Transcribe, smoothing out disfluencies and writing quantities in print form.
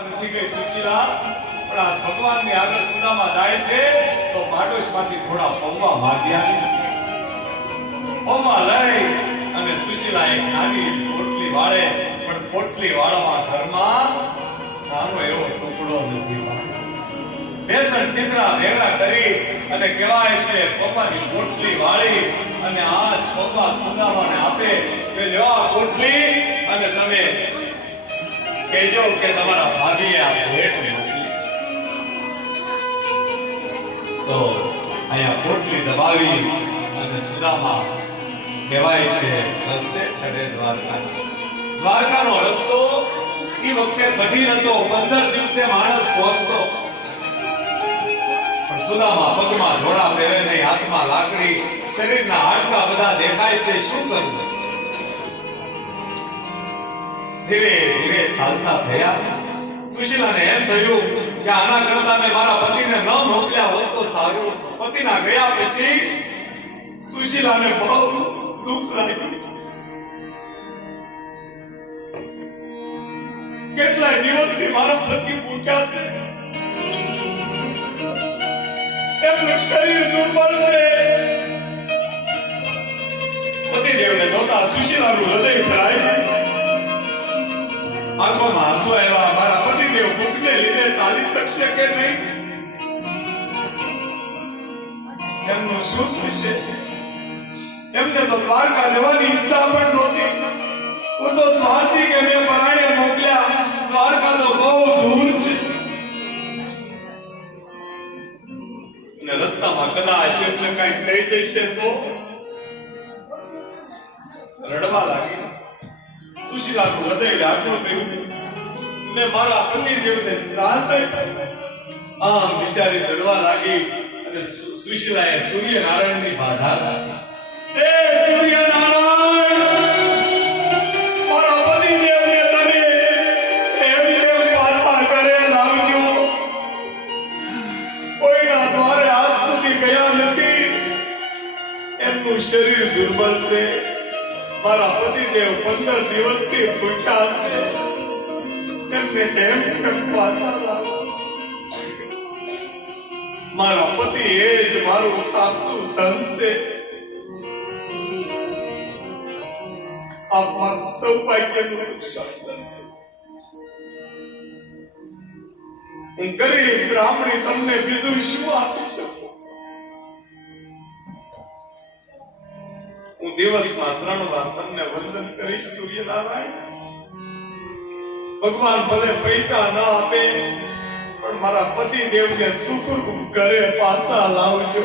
નથી ગઈ સુશીલા, પણ આ ભગવાનની આગળ સુદામા જાય છે તો માડોશમાંથી થોડા પૌવા માગી આવી છે. પૌવા લઈ અને સુશીલા એક નાની પોટલી વાળે, પણ પોટલી વાળામાં ઘરમાં નાનો એવો ટુકડો નથી. બે ત્રણ ચિત્રા ભેગા કરી અને કહેવાય છે પૌવાની પોટલી વાળી અને આ પૌવા સુદામાને આપે કે લ્યો પોટલી અને તમે કહેજો કે તમારા ભાભીએ આ ભેટ મોકલી છે. તો અહીંયા પોટલી દબાવી અને સુદામા કહેવાય છે રસ્તે ચડે દ્વારકા. દ્વારકાનો રસ્તો એ વખતે કઠિન હતો, 15 દિવસે માણસ પહોંચતો. પણ સુદામા પગમાં જોડા પહેરે નહીં, હાથમાં લાકડી, શરીરના હાડકા બધા દેખાય છે. શું કરવું? ધીરે ધીરે ચાલતા થયા. સુશીલાને એમ થયું કે આના કરતા મેં મારા પતિને ન મોકલ્યા હોત તો સારું. પતિના ગયા પછી સુશીલાને બહુ દુઃખ લાગ્યું છે. કેટલાય દિવસથી મારા પતિ ભૂખ્યા છે, એમનું શરીર દુર્બળ છે. પતિદેવને જોતા સુશીલાનું હૃદય ભરાય. આંખોમાં આંસુ આવ્યા. મારા પતિદેવ ભૂખને લીધે ચાલી શકશે કે નહીં? એમનું શું થશે? એમને તો દ્વારકા જવાની ઈચ્છા પણ નહોતી. હું તો સ્વાર્થી કે મેં પરાણે મોકલ્યા. દ્વારકા તો બહુ દૂર છે અને રસ્તામાં કદાચ એમને કઈ થઈ જશે તો રડવા લાગી. સુશીલાનું હૃદય વ્યાકુળ થયું. મેં મારા પતિદેવને ત્રાસ આપ્યો. આમ વિચારી રડવા લાગી અને સુશીલાએ સૂર્યનારાયણની બાધા લાગી. હે સૂર્યનારાયણ, મારા પતિદેવને તમે એમ કેમ પાછા ઘરે લાવજો? કોઈના દ્વારે આજ સુધી ગયા નથી. એમનું શરીર દુર્બળ છે. મારા પતિદેવ 15 દિવસથી ભૂખ્યા છે. એમને એમ કેમ પાછા લાવો? મારા પતિ એ જ મારું સાસુ ધન છે. આપમાં સૌભાગ્યનું નુકસાન. હું ગરીબ બ્રાહ્મણી તમને બીજું શું આપી શકું? હું દિવસમાં 3 વાર તમને વંદન કરીશ સૂર્યનારાયણ. ભગવાન ભલે પૈસા ન આપે, પણ મારા પતિદેવને સુખરૂપ ઘરે પાછા લાવજો.